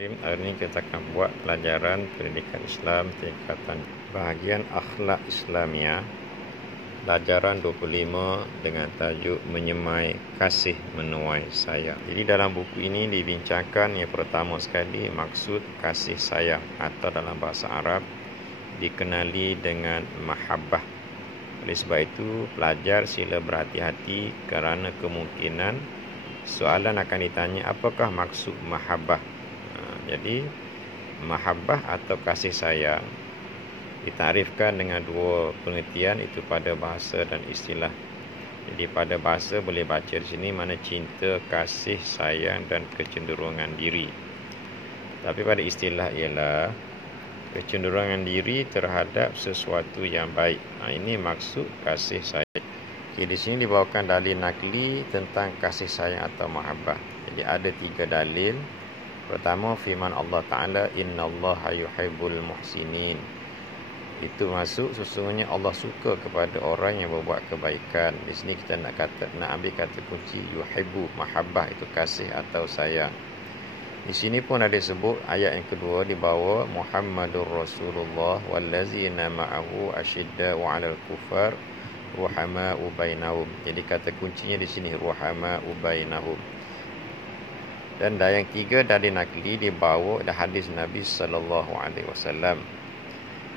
Hari ini kita akan buat pelajaran pendidikan Islam tingkatan bahagian akhlak Islamiyah, pelajaran 25 dengan tajuk menyemai kasih menuai sayang. Jadi dalam buku ini dibincangkan yang pertama sekali maksud kasih sayang atau dalam bahasa Arab dikenali dengan mahabbah. Oleh sebab itu pelajar sila berhati-hati kerana kemungkinan soalan akan ditanya apakah maksud mahabbah. Jadi mahabbah atau kasih sayang ditarifkan dengan dua pengertian, itu pada bahasa dan istilah. Jadi pada bahasa boleh baca di sini mana cinta, kasih, sayang dan kecenderungan diri. Tapi pada istilah ialah kecenderungan diri terhadap sesuatu yang baik. Ini maksud kasih sayang. Di sini dibawakan dalil nakli tentang kasih sayang atau mahabbah. Jadi ada 3 dalil. Pertama, firman Allah Ta'ala, innallaha yuhibbul muhsinin. Itu masuk sesungguhnya Allah suka kepada orang yang berbuat kebaikan. Di sini kita nak ambil kata kunci yuhibbu, mahabbah itu kasih atau sayang. Di sini pun ada sebut ayat yang kedua di bawah, Muhammadur Rasulullah wallazina ma'ahu asyidda'u 'alal kufar ruhama'u bainahum. Jadi kata kuncinya di sini ruhama'u bainahum. Dan yang tiga dari nakli dibawa ada hadis Nabi sallallahu alaihi wasallam.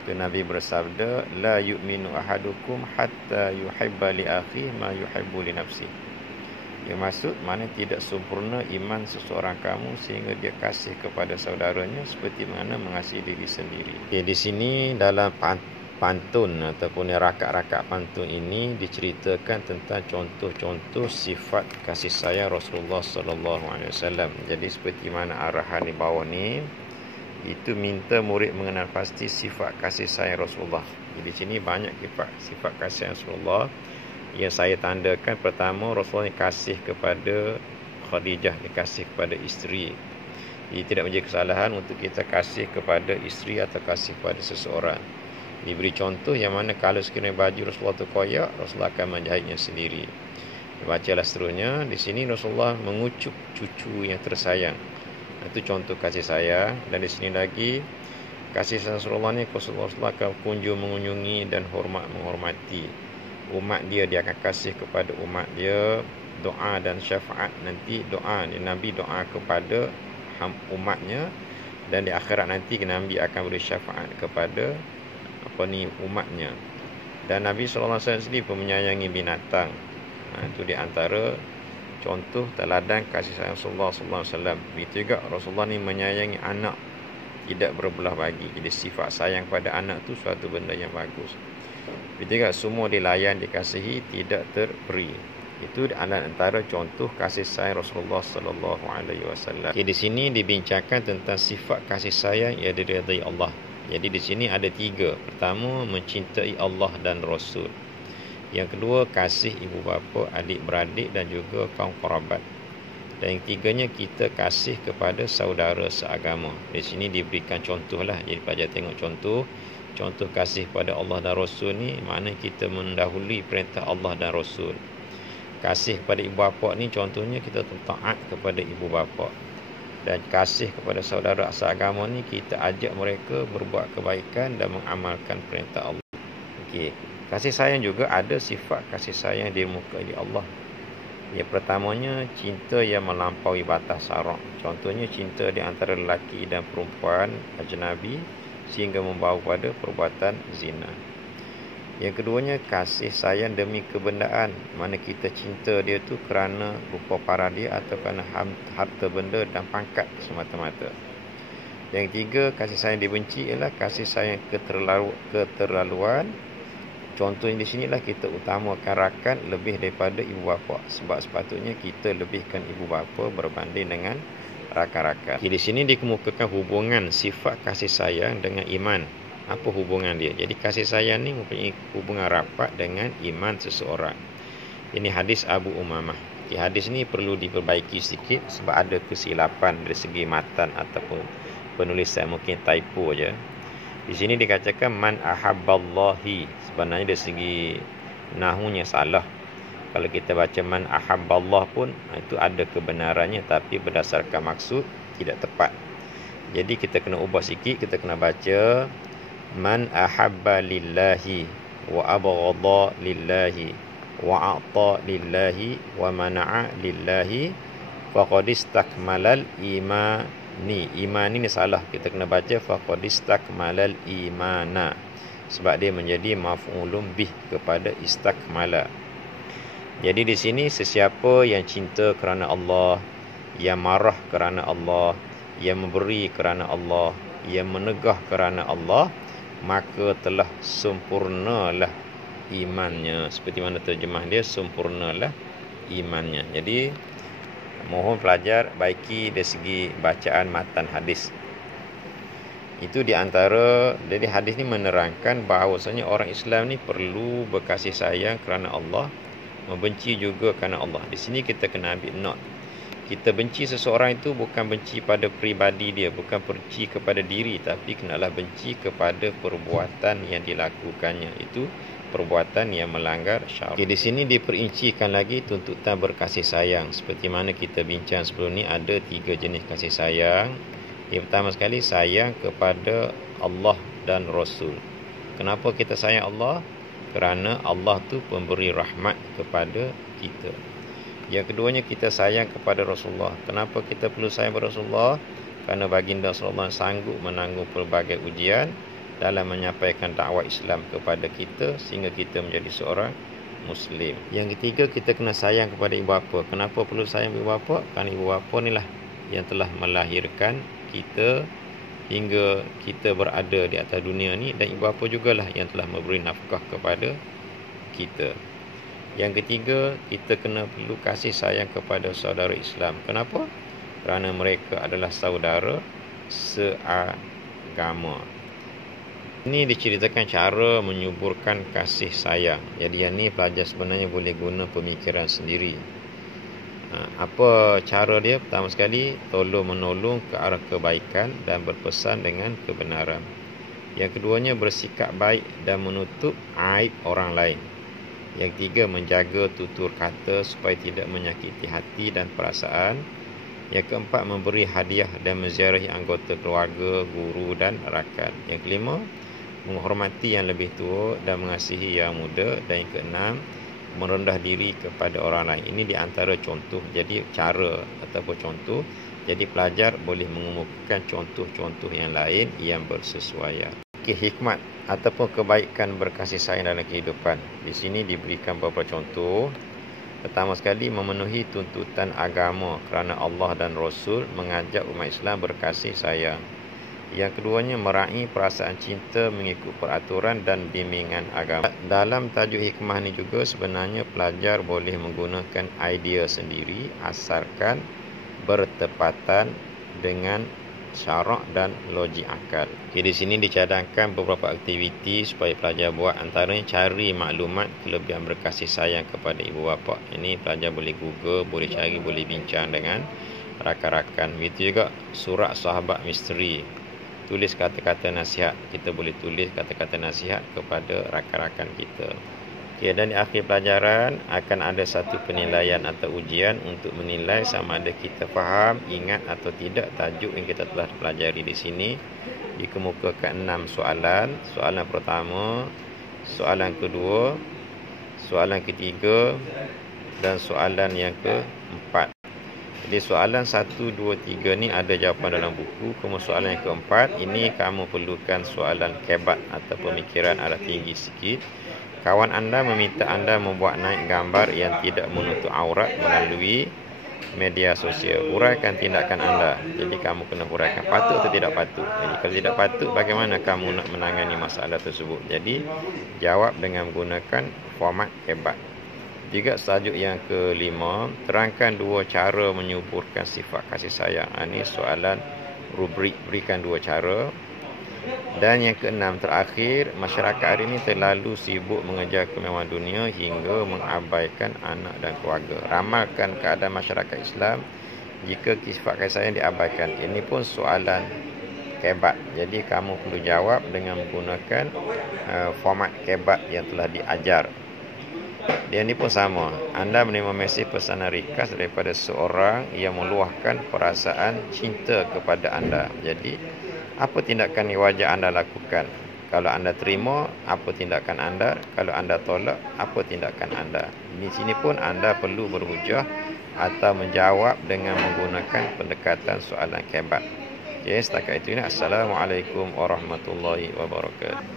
Itu Nabi bersabda, la yu'minu ahadukum hatta yuhibba li akhihi ma yuhibbu li nafsihi. Yang maksud mana tidak sempurna iman seseorang kamu sehingga dia kasih kepada saudaranya seperti mana mengasihi diri sendiri. Okay, di sini dalam pantun ataupun rakaat-rakaat pantun ini diceritakan tentang contoh-contoh sifat kasih sayang Rasulullah sallallahu alaihi wasallam. Jadi seperti mana arahan di bawah ni, itu minta murid mengenal pasti sifat kasih sayang Rasulullah. Jadi di sini banyak sifat kasih sayang Rasulullah yang saya tandakan. Pertama, Rasulullah kasih kepada Khadijah, dia kasih kepada isteri. Jadi tidak menjadi kesalahan untuk kita kasih kepada isteri atau kasih kepada seseorang. Diberi contoh yang mana kalau sekiranya baju Rasulullah tu koyak, Rasulullah akan menjahitnya sendiri. Bacalah seterusnya. Di sini Rasulullah mengucup cucu yang tersayang. Itu contoh kasih sayang. Dan di sini lagi kasih sayang Rasulullah ni, Rasulullah akan kunjung mengunjungi dan menghormati umat dia. Dia akan kasih kepada umat dia, doa dan syafaat. Nanti doa Nabi doa kepada umatnya, dan di akhirat nanti Nabi akan beri syafaat kepada umatnya. Dan Nabi SAW sendiri pun menyayangi binatang. Itu di antara contoh teladan kasih sayang Rasulullah SAW. Begitu juga Rasulullah ni menyayangi anak, tidak berbelah bagi. Jadi sifat sayang pada anak tu suatu benda yang bagus. Begitu juga semua dilayan, dikasihi, tidak terperi. Itu antara contoh kasih sayang Rasulullah SAW. Di sini dibincangkan tentang sifat kasih sayang yang diridai Allah. Jadi di sini ada 3. Pertama, mencintai Allah dan Rasul. Yang kedua, kasih ibu bapa, adik beradik dan juga kaum kerabat. Dan yang tiganya, kita kasih kepada saudara seagama. Di sini diberikan contohlah. Jadi pelajar tengok contoh kasih pada Allah dan Rasul ni, mana kita mendahului perintah Allah dan Rasul. Kasih kepada ibu bapa ni contohnya kita taat kepada ibu bapa. Dan kasih kepada saudara seagama ni, kita ajak mereka berbuat kebaikan dan mengamalkan perintah Allah. Okey, kasih sayang juga ada sifat kasih sayang dimukai Allah. Yang pertamanya, cinta yang melampaui batas syarak. Contohnya cinta di antara lelaki dan perempuan ajnabi sehingga membawa pada perbuatan zina. Yang keduanya, kasih sayang demi kebendaan, mana kita cinta dia tu kerana rupa parah dia atau kerana harta benda dan pangkat semata-mata. Yang ketiga, kasih sayang dibenci ialah kasih sayang keterlaluan. Contohnya di sinilah kita utamakan rakan lebih daripada ibu bapa, sebab sepatutnya kita lebihkan ibu bapa berbanding dengan rakan-rakan. Di sini dikemukakan hubungan sifat kasih sayang dengan iman. Apa hubungan dia? Jadi kasih sayang ni mempunyai hubungan rapat dengan iman seseorang. Ini hadis Abu Umamah. Hadis ni perlu diperbaiki sedikit sebab ada kesilapan dari segi matan ataupun penulisan, mungkin typo je. Di sini dikatakan man ahabballahi. Sebenarnya dari segi nahunya salah. Kalau kita baca man ahabballah pun itu ada kebenarannya, tapi berdasarkan maksud tidak tepat. Jadi kita kena ubah sikit, kita kena baca man ahabba lillahi wa abghadha lillahi wa a'ta lillahi wa mana'a lillahi faqad istakmalal imani. Iman ini salah, kita kena baca faqad istakmalal imana, sebab dia menjadi maf'ulun bih kepada istakmala. Jadi di sini sesiapa yang cinta kerana Allah, yang marah kerana Allah, yang memberi kerana Allah, yang menegah kerana Allah, maka telah sempurnalah imannya. Seperti mana terjemah dia, sempurnalah imannya. Jadi mohon pelajar baiki dari segi bacaan matan hadis. Itu di antara, jadi hadis ni menerangkan bahawasanya orang Islam ni perlu berkasih sayang kerana Allah, membenci juga kerana Allah. Di sini kita kena ambil note. Kita benci seseorang itu bukan benci pada peribadi dia, bukan benci kepada diri, tapi kenalah benci kepada perbuatan yang dilakukannya. Itu perbuatan yang melanggar syariat. Okay, di sini diperincikan lagi tuntutan berkasih sayang. Seperti mana kita bincang sebelum ni, ada 3 jenis kasih sayang. Yang pertama sekali, sayang kepada Allah dan Rasul. Kenapa kita sayang Allah? Kerana Allah tu pemberi rahmat kepada kita. Yang keduanya, kita sayang kepada Rasulullah. Kenapa kita perlu sayang kepada Rasulullah? Kerana baginda Rasulullah sanggup menanggung pelbagai ujian dalam menyampaikan dakwah Islam kepada kita sehingga kita menjadi seorang Muslim. Yang ketiga, kita kena sayang kepada ibu bapa. Kenapa perlu sayang ibu bapa? Kerana ibu bapa inilah yang telah melahirkan kita hingga kita berada di atas dunia ni, dan ibu bapa jugalah yang telah memberi nafkah kepada kita. Yang ketiga, kita kena perlu kasih sayang kepada saudara Islam. Kenapa? Kerana mereka adalah saudara seagama. Ini diceritakan cara menyuburkan kasih sayang. Jadi yang ni pelajar sebenarnya boleh guna pemikiran sendiri. Apa cara dia? Pertama sekali, tolong menolong ke arah kebaikan dan berpesan dengan kebenaran. Yang keduanya, bersikap baik dan menutup aib orang lain. Yang ketiga, menjaga tutur kata supaya tidak menyakiti hati dan perasaan. Yang keempat, memberi hadiah dan menziarahi anggota keluarga, guru dan rakan. Yang kelima, menghormati yang lebih tua dan mengasihi yang muda. Dan yang keenam, merendah diri kepada orang lain. Ini di antara contoh. Jadi cara ataupun contoh. Jadi pelajar boleh mengemukakan contoh-contoh yang lain yang bersesuaian. Hikmat ataupun kebaikan berkasih sayang dalam kehidupan. Di sini diberikan beberapa contoh. Pertama sekali, memenuhi tuntutan agama kerana Allah dan Rasul, mengajak umat Islam berkasih sayang. Yang keduanya, meraih perasaan cinta mengikut peraturan dan bimbingan agama. Dalam tajuk hikmah ni juga sebenarnya pelajar boleh menggunakan idea sendiri asalkan bertepatan dengan syarak dan logik akal. Okay, di sini dicadangkan beberapa aktiviti supaya pelajar buat. Antaranya, cari maklumat kelebihan berkasih sayang kepada ibu bapa. Ini pelajar boleh Google, boleh cari, boleh bincang dengan rakan-rakan. Begitu juga surat sahabat misteri. Tulis kata-kata nasihat. Kita boleh tulis kata-kata nasihat kepada rakan-rakan kita. Okay, dan di akhir pelajaran akan ada satu penilaian atau ujian untuk menilai sama ada kita faham, ingat atau tidak tajuk yang kita telah pelajari di sini. Dikemukakan 6 soalan. Soalan pertama, soalan kedua, soalan ketiga dan soalan yang keempat. Jadi soalan 1, 2, 3 ni ada jawapan dalam buku. Kemudian soalan yang keempat, ini kamu perlukan soalan kebat atau pemikiran ada tinggi sikit. Kawan anda meminta anda membuat naik gambar yang tidak menutup aurat melalui media sosial. Huraikan tindakan anda. Jadi kamu kena huraikan patut atau tidak patut. Jadi kalau tidak patut, bagaimana kamu nak menangani masalah tersebut? Jadi jawab dengan menggunakan format hebat. Juga tajuk yang kelima, terangkan 2 cara menyuburkan sifat kasih sayang. Ini soalan rubrik, berikan 2 cara. Dan yang keenam terakhir, masyarakat hari ini terlalu sibuk mengejar kemewahan dunia hingga mengabaikan anak dan keluarga. Ramalkan keadaan masyarakat Islam jika sifat kasih sayang diabaikan. Ini pun soalan kebat. Jadi kamu perlu jawab dengan menggunakan format kebat yang telah diajar. Dia ni pun sama. Anda menerima mesej pesanan ringkas daripada seorang yang meluahkan perasaan cinta kepada anda. Jadi, apa tindakan yang wajar anda lakukan? Kalau anda terima, apa tindakan anda? Kalau anda tolak, apa tindakan anda? Di sini pun anda perlu berhujah atau menjawab dengan menggunakan pendekatan soalan kebat. Okey, setakat itu ini. Assalamualaikum warahmatullahi wabarakatuh.